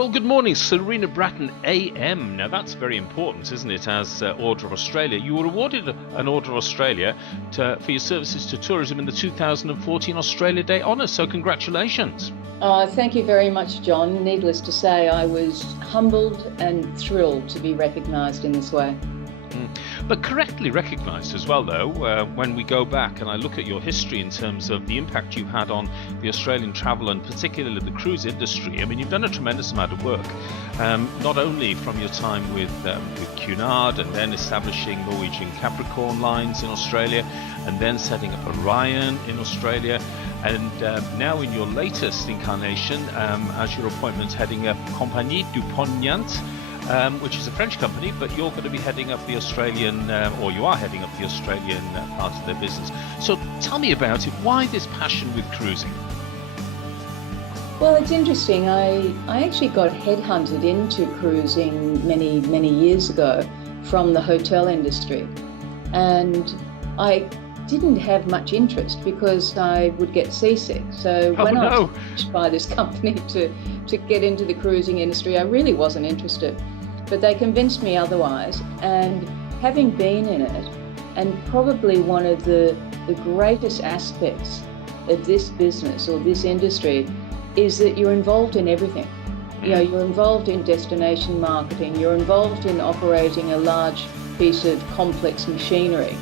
Well, good morning, Sarina Bratton AM. Now, that's very important, isn't it, as Order of Australia? You were awarded an Order of Australia for your services to tourism in the 2014 Australia Day Honours, so congratulations. Thank you very much, John. Needless to say, I was humbled and thrilled to be recognised in this way. But correctly recognised as well, though, when we go back and I look at your history in terms of the impact you've had on the Australian travel and particularly the cruise industry. I mean, you've done a tremendous amount of work, not only from your time with Cunard and then establishing Norwegian Capricorn lines in Australia and then setting up Orion in Australia, and now in your latest incarnation as your appointment heading up Compagnie du Ponant, which is a French company, but you're going to be heading up the Australian, or you are heading up the Australian part of their business. So tell me about it. Why this passion with cruising? Well, it's interesting. I actually got headhunted into cruising many years ago from the hotel industry. And I didn't have much interest because I would get seasick. So when I was approached by this company to get into the cruising industry, I really wasn't interested. But they convinced me otherwise, and having been in it, and probably one of the greatest aspects of this business or this industry is that you're involved in everything. You know, you're involved in destination marketing, you're involved in operating a large piece of complex machinery,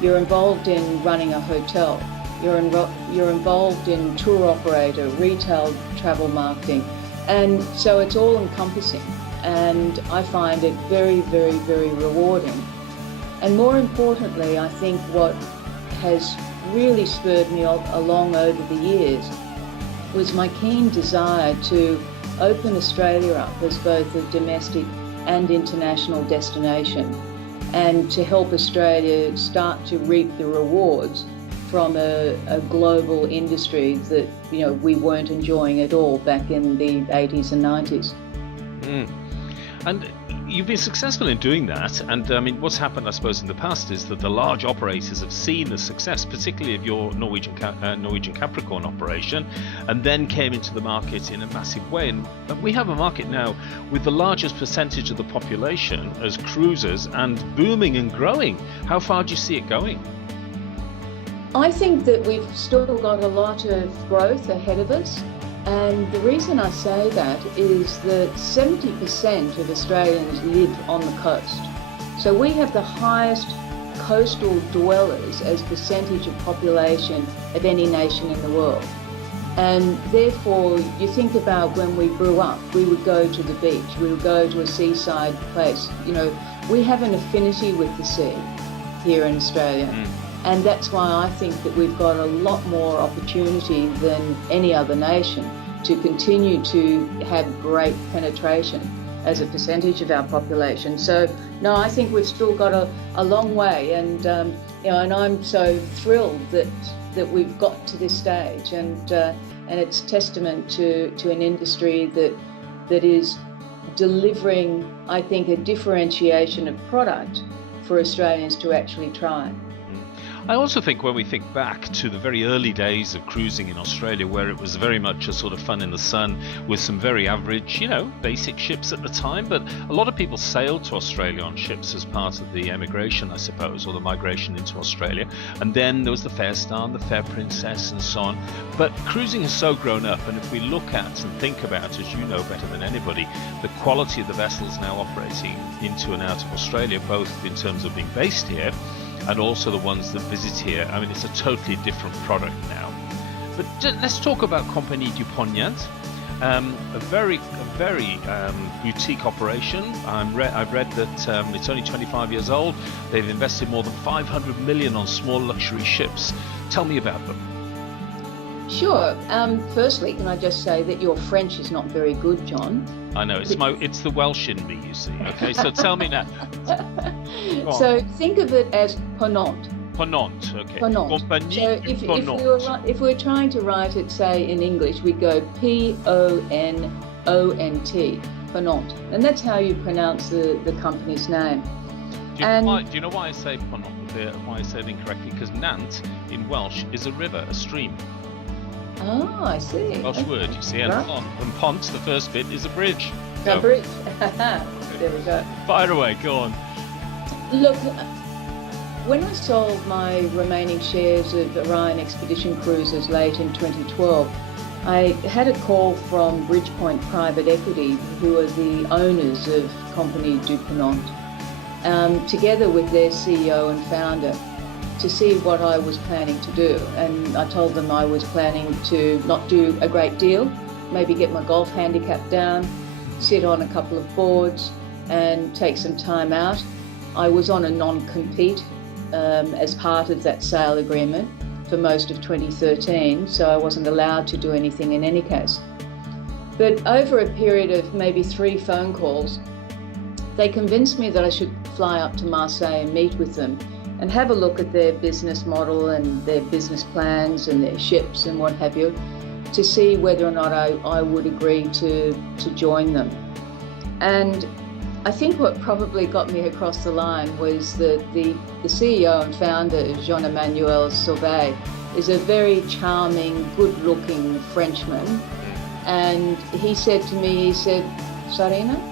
you're involved in running a hotel, you're involved in tour operator, retail travel marketing, and so it's all encompassing. And I find it very, very, very rewarding. And more importantly, I think what has really spurred me along over the years was my keen desire to open Australia up as both a domestic and international destination, and to help Australia start to reap the rewards from a global industry that, you know, we weren't enjoying at all back in the 80s and 90s. And you've been successful in doing that. And I mean, what's happened, I suppose, in the past is that the large operators have seen the success, particularly of your Norwegian Capricorn operation, and then came into the market in a massive way. And we have a market now with the largest percentage of the population as cruisers and booming and growing. How far do you see it going? I think that we've still got a lot of growth ahead of us. And the reason I say that is that 70% of Australians live on the coast. So we have the highest coastal dwellers as percentage of population of any nation in the world. And therefore, you think about when we grew up, we would go to the beach, we would go to a seaside place. You know, we have an affinity with the sea here in Australia. And that's why I think that we've got a lot more opportunity than any other nation to continue to have great penetration as a percentage of our population. So, no, I think we've still got a long way, and you know, and I'm so thrilled that we've got to this stage, and it's testament to an industry that is delivering, I think, a differentiation of product for Australians to actually try. I also think when we think back to the very early days of cruising in Australia, where it was very much a sort of fun in the sun with some very average, you know, basic ships at the time, but a lot of people sailed to Australia on ships as part of the emigration, I suppose, or the migration into Australia. And then there was the Fair Star and the Fair Princess and so on. But cruising has so grown up, and if we look at and think about, as you know better than anybody, the quality of the vessels now operating into and out of Australia, both in terms of being based here and also the ones that visit here. I mean, it's a totally different product now. But let's talk about Compagnie du Ponant, a very boutique operation. I've read that it's only 25 years old. They've invested more than 500 million on small luxury ships. Tell me about them. Sure. Firstly, can I just say that your French is not very good, John? I know, it's the Welsh in me, you see. Okay, so tell me now. So think of it as Ponant. Ponant, okay. Ponant. Compagnie so du Ponant. if we were trying to write it, say, in English, we'd go Ponont, Ponant. And that's how you pronounce the company's name. Do you know why I say Ponant, why I say it incorrectly? Because Nant in Welsh is a river, a stream. Oh, I see. Welsh word, you see, and Right. Pont, the first bit, is a bridge. A bridge. There we go. Fire away, go on. Look, when I sold my remaining shares of Orion Expedition Cruises late in 2012, I had a call from Bridgepoint Private Equity, who are the owners of Compagnie du Ponant, together with their CEO and founder, to see what I was planning to do. And I told them I was planning to not do a great deal, maybe get my golf handicap down, sit on a couple of boards and take some time out. I was on a non-compete as part of that sale agreement for most of 2013, so I wasn't allowed to do anything in any case. But over a period of maybe 3 phone calls, they convinced me that I should fly up to Marseille and meet with them and have a look at their business model and their business plans and their ships and what have you, to see whether or not I would agree to join them. And I think what probably got me across the line was that the CEO and founder, Jean-Emmanuel Sauvé, is a very charming, good-looking Frenchman. And he said to me, Sarina,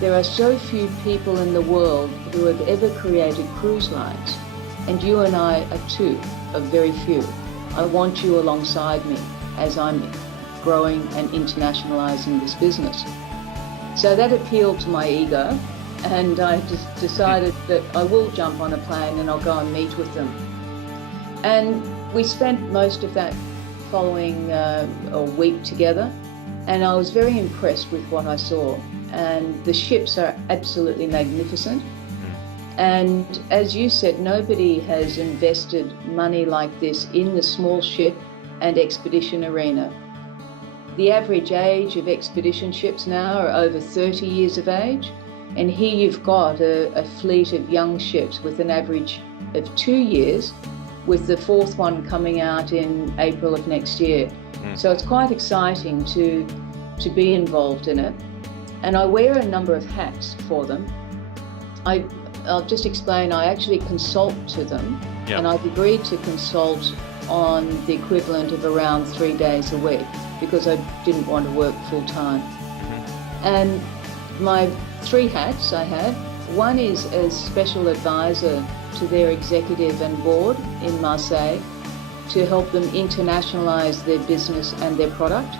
there are so few people in the world who have ever created cruise lines, and you and I are 2 of very few. I want you alongside me as I'm growing and internationalizing this business. So that appealed to my ego, and I just decided that I will jump on a plane and I'll go and meet with them. And we spent most of that following a week together, and I was very impressed with what I saw. And the ships are absolutely magnificent. And as you said, nobody has invested money like this in the small ship and expedition arena. The average age of expedition ships now are over 30 years of age, and here you've got a fleet of young ships with an average of 2 years, with the 4th one coming out in April of next year. So it's quite exciting to be involved in it. And I wear a number of hats for them. I'll just explain, I actually consult to them, and I've agreed to consult on the equivalent of around 3 days a week, because I didn't want to work full time. And my 3 hats I have, one is as special advisor to their executive and board in Marseille to help them internationalize their business and their product.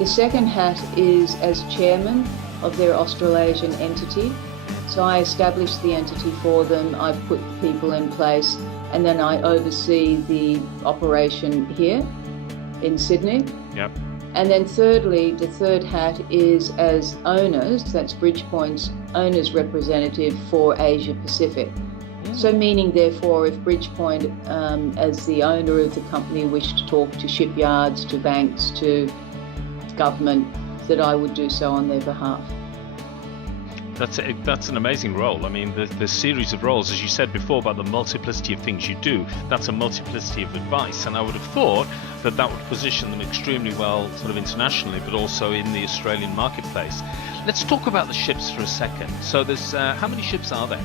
The second hat is as chairman of their Australasian entity. So I established the entity for them, I've put people in place, and then I oversee the operation here in Sydney. And then thirdly, the third hat is as owners, that's Bridgepoint's owners representative for Asia Pacific. So meaning therefore, if Bridgepoint as the owner of the company wished to talk to shipyards, to banks, to government, that I would do so on their behalf. That's an amazing role. I mean, the series of roles, as you said before about the multiplicity of things you do, that's a multiplicity of advice. And I would have thought that would position them extremely well sort of internationally, but also in the Australian marketplace. Let's talk about the ships for a second. So there's, how many ships are there?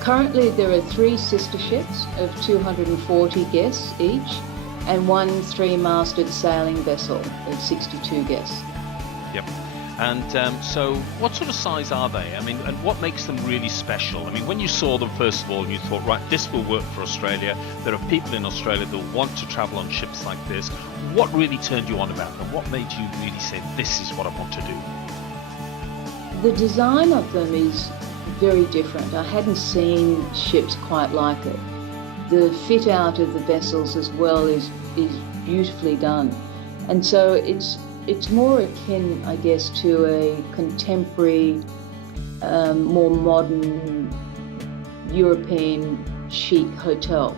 Currently there are 3 sister ships of 240 guests each, and 1 3-masted sailing vessel of 62 guests. And so what sort of size are they? I mean, and what makes them really special? I mean, when you saw them first of all and you thought, right, this will work for Australia, there are people in Australia that want to travel on ships like this, what really turned you on about them? What made you really say, this is what I want to do? The design of them is very different. I hadn't seen ships quite like it. The fit out of the vessels as well is beautifully done. And so it's more akin, I guess, to a contemporary, more modern European chic hotel.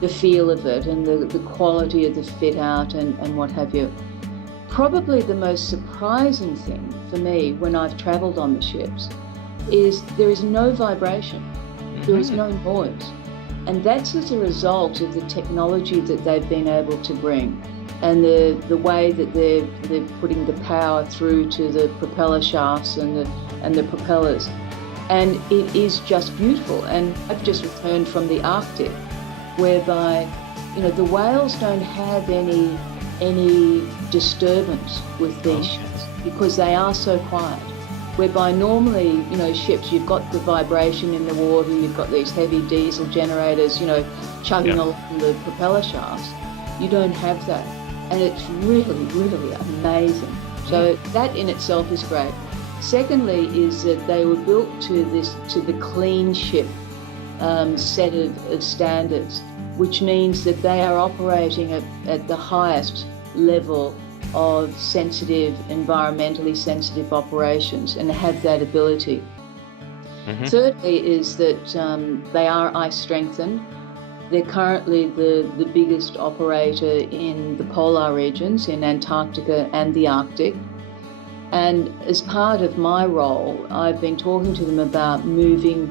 The feel of it and the quality of the fit out and what have you. Probably the most surprising thing for me when I've travelled on the ships is there is no vibration, there is no noise. And that's as a result of the technology that they've been able to bring, and the way that they're putting the power through to the propeller shafts and the propellers. And it is just beautiful. And I've just returned from the Arctic, whereby the whales don't have any disturbance with these ships because they are so quiet. Whereby normally, ships, you've got the vibration in the water, you've got these heavy diesel generators, chugging along the propeller shafts. You don't have that. And it's really, really amazing. So that in itself is great. Secondly is that they were built to the clean ship set of standards, which means that they are operating at the highest level of environmentally sensitive operations and have that ability. Thirdly is that they are ice strengthened. They're currently the biggest operator in the polar regions, in Antarctica and the Arctic. And as part of my role, I've been talking to them about moving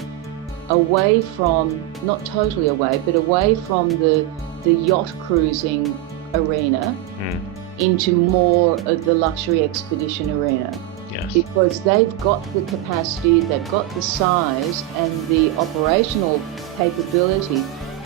away from, not totally away, but away from the yacht cruising arena into more of the luxury expedition arena. Yes. Because they've got the capacity, they've got the size and the operational capability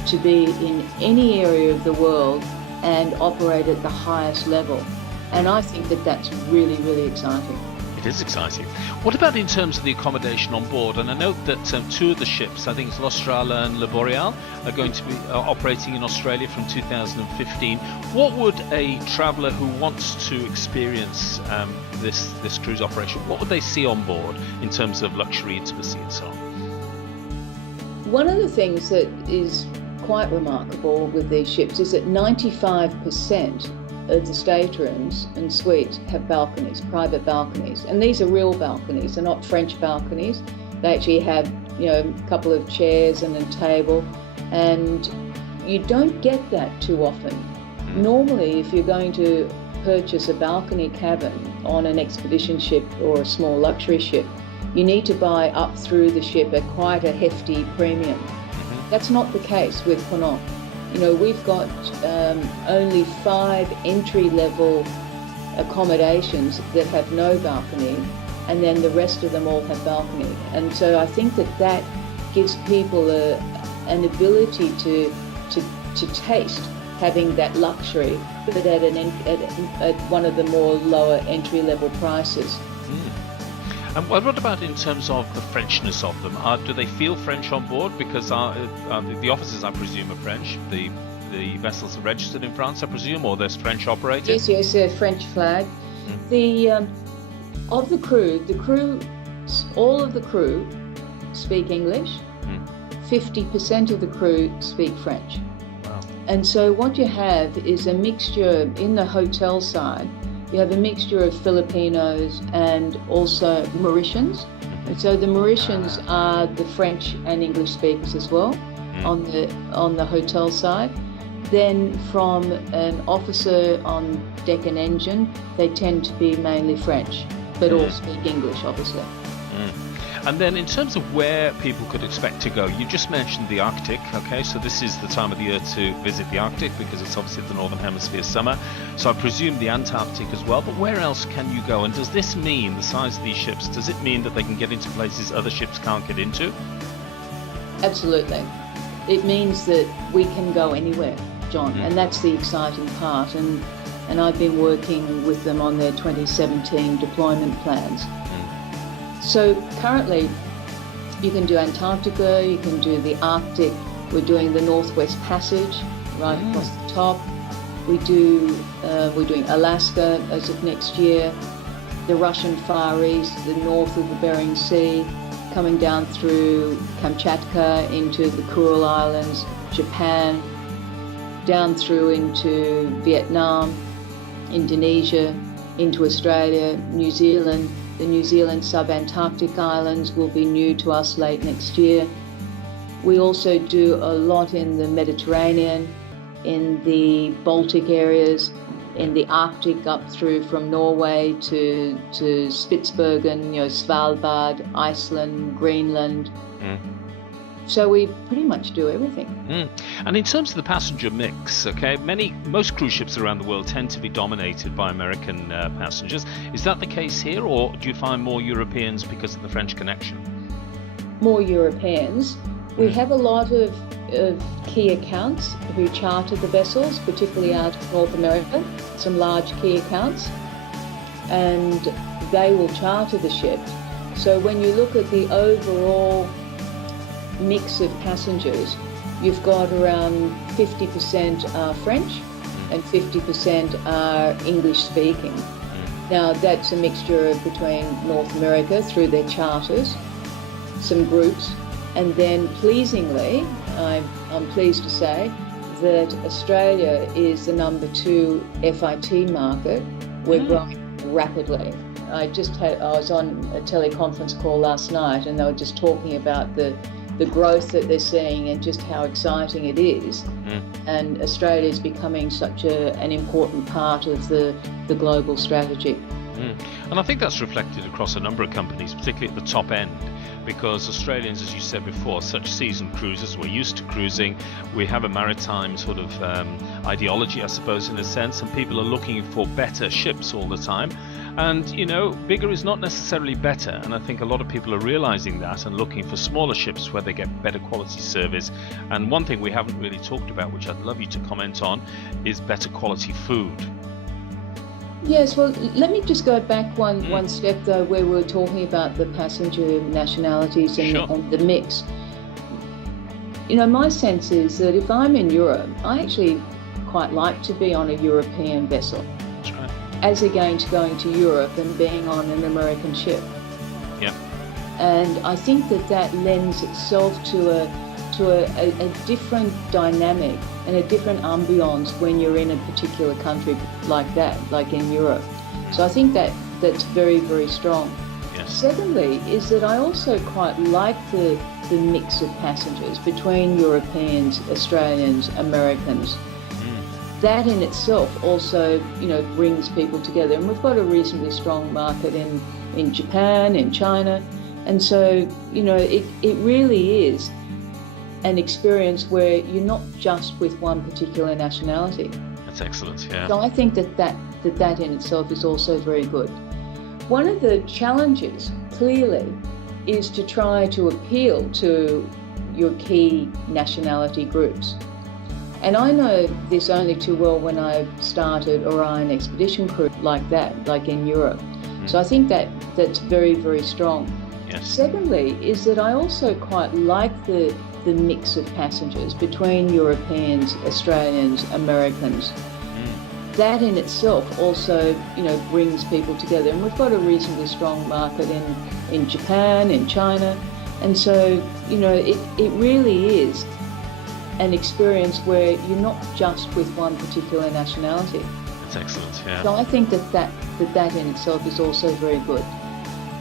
to be in any area of the world and operate at the highest level. And I think that that's really, really exciting. It is exciting. What about in terms of the accommodation on board? And I note that two of the ships, I think it's L'Austral and Le Boreal, are going to be operating in Australia from 2015. What would a traveller who wants to experience this cruise operation, what would they see on board in terms of luxury, intimacy and so on? One of the things that is quite remarkable with these ships is that 95% of the staterooms and suites have balconies, private balconies. And these are real balconies, they're not French balconies. They actually have, a couple of chairs and a table. And you don't get that too often. Normally, if you're going to purchase a balcony cabin on an expedition ship or a small luxury ship, you need to buy up through the ship at quite a hefty premium. That's not the case with Ponant. We've got only 5 entry-level accommodations that have no balcony, and then the rest of them all have balcony. And so I think that gives people an ability to taste having that luxury, but at one of the more lower entry-level prices. And what about in terms of the Frenchness of them? Do they feel French on board? Because the officers, I presume, are French. The vessels are registered in France, I presume, or they're French operated? Yes, they're French flag. Of the crew, all of the crew speak English. 50% of the crew speak French. Wow. And so what you have is a mixture in the hotel side. You have a mixture of Filipinos and also Mauritians. And so the Mauritians are the French and English speakers as well on the hotel side. Then from an officer on deck and engine, they tend to be mainly French, but all speak English, obviously. And then in terms of where people could expect to go, you just mentioned the Arctic, okay? So this is the time of the year to visit the Arctic because it's obviously the Northern Hemisphere summer. So I presume the Antarctic as well, but where else can you go? And does this mean, the size of these ships, does it mean that they can get into places other ships can't get into? Absolutely. It means that we can go anywhere, John, and that's the exciting part. And I've been working with them on their 2017 deployment plans. So currently, you can do Antarctica, you can do the Arctic. We're doing the Northwest Passage right across the top. We're doing Alaska as of next year, the Russian Far East, the north of the Bering Sea, coming down through Kamchatka into the Kuril Islands, Japan, down through into Vietnam, Indonesia, into Australia, New Zealand. The New Zealand sub-Antarctic islands will be new to us late next year. We also do a lot in the Mediterranean, in the Baltic areas, in the Arctic up through from Norway to Spitsbergen, Svalbard, Iceland, Greenland. So we pretty much do everything. And in terms of the passenger mix, okay, most cruise ships around the world tend to be dominated by American passengers. Is that the case here, or do you find more Europeans because of the French connection? More Europeans. We have a lot of of key accounts who charter the vessels, particularly out of North America, some large key accounts, and they will charter the ship. So when you look at the overall mix of passengers, you've got around 50% are French and 50% are English speaking. Now that's a mixture between North America through their charters, some groups, and then pleasingly, I'm pleased to say that Australia is the number 2 FIT market. We're growing rapidly. I was on a teleconference call last night, and they were just talking about the growth that they're seeing and just how exciting it is. And Australia is becoming such an important part of the global strategy. And I think that's reflected across a number of companies, particularly at the top end, because Australians, as you said before, are such seasoned cruisers. We're used to cruising. We have a maritime sort of ideology, I suppose, in a sense, and people are looking for better ships all the time. And, you know, bigger is not necessarily better. And I think a lot of people are realizing that and looking for smaller ships where they get better quality service. And one thing we haven't really talked about, which I'd love you to comment on, is better quality food. Yes, well, let me just go back one step, though, where we were talking about the passenger nationalities and the mix. You know, my sense is that if I'm in Europe, I actually quite like to be on a European vessel. That's right. As against going to Europe and being on an American ship. Yeah. And I think that lends itself to a different dynamic and a different ambiance when you're in a particular country like that, like in Europe. So I think that's very, very strong. Yes. Secondly, is that I also quite like the mix of passengers between Europeans, Australians, Americans. That in itself also, you know, brings people together. And we've got a reasonably strong market in Japan, in China. And so, you know, it really is an experience where you're not just with one particular nationality. That's excellent, yeah. So I think that in itself is also very good. One of the challenges, clearly, is to try to appeal to your key nationality groups. And I know this only too well when I started Orion Expedition Crew like that, like in Europe. So I think that's very, very strong. Yes. Secondly, is that I also quite like the mix of passengers between Europeans, Australians, Americans. That in itself also, you know, brings people together. And we've got a reasonably strong market in Japan, in China. And so, you know, it really is an experience where you're not just with one particular nationality. That's excellent, yeah. So I think that in itself is also very good.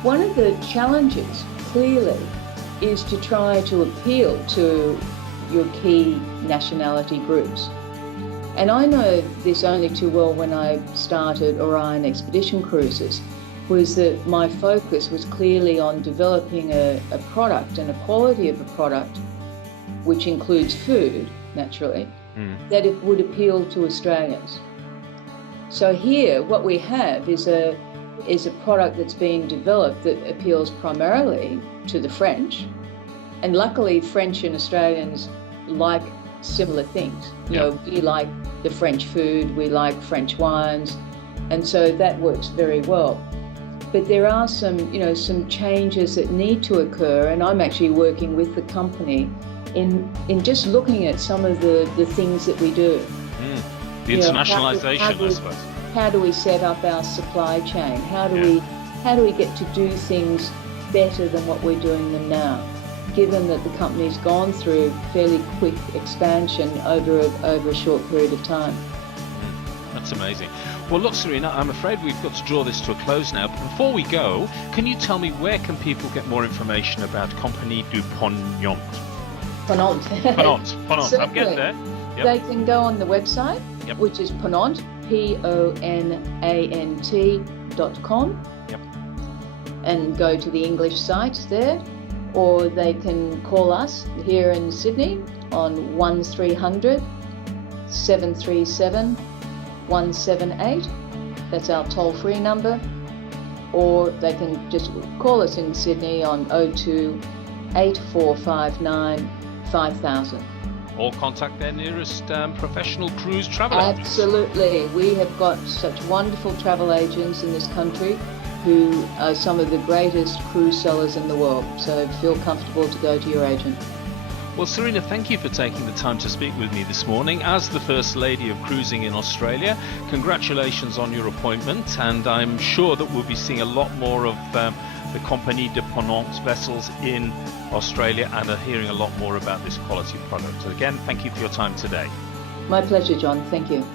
One of the challenges, clearly, is to try to appeal to your key nationality groups. And I know this only too well when I started Orion Expedition Cruises, was that my focus was clearly on developing a product and a quality of a product, which includes food, naturally, that it would appeal to Australians. So here, what we have is a product that's being developed that appeals primarily to the French. And luckily, French and Australians like similar things. You know, we like the French food, we like French wines, and so that works very well. But there are some changes that need to occur, and I'm actually working with the company in just looking at some of the things that we do. The internationalization, I suppose. How do we set up our supply chain? How do we get to do things better than what we're doing them now, given that the company's gone through fairly quick expansion over a short period of time? That's amazing. Well, look, Sarina, I'm afraid we've got to draw this to a close now. But before we go, can you tell me where can people get more information about Compagnie du Ponant? Ponant. Ponant. I'm getting there. Yep. They can go on the website, which is Ponant, PONANT.com, and go to the English site there, or they can call us here in Sydney on 1300 737 178. That's our toll-free number. Or they can just call us in Sydney on 02 8459 5000. or contact their nearest professional cruise travel agents. Absolutely. We have got such wonderful travel agents in this country who are some of the greatest cruise sellers in the world. So feel comfortable to go to your agent. Well, Sarina, thank you for taking the time to speak with me this morning. As the First Lady of Cruising in Australia, congratulations on your appointment, and I'm sure that we'll be seeing a lot more of the Compagnie de Ponant vessels in Australia and are hearing a lot more about this quality product. So again, thank you for your time today. My pleasure, John. Thank you.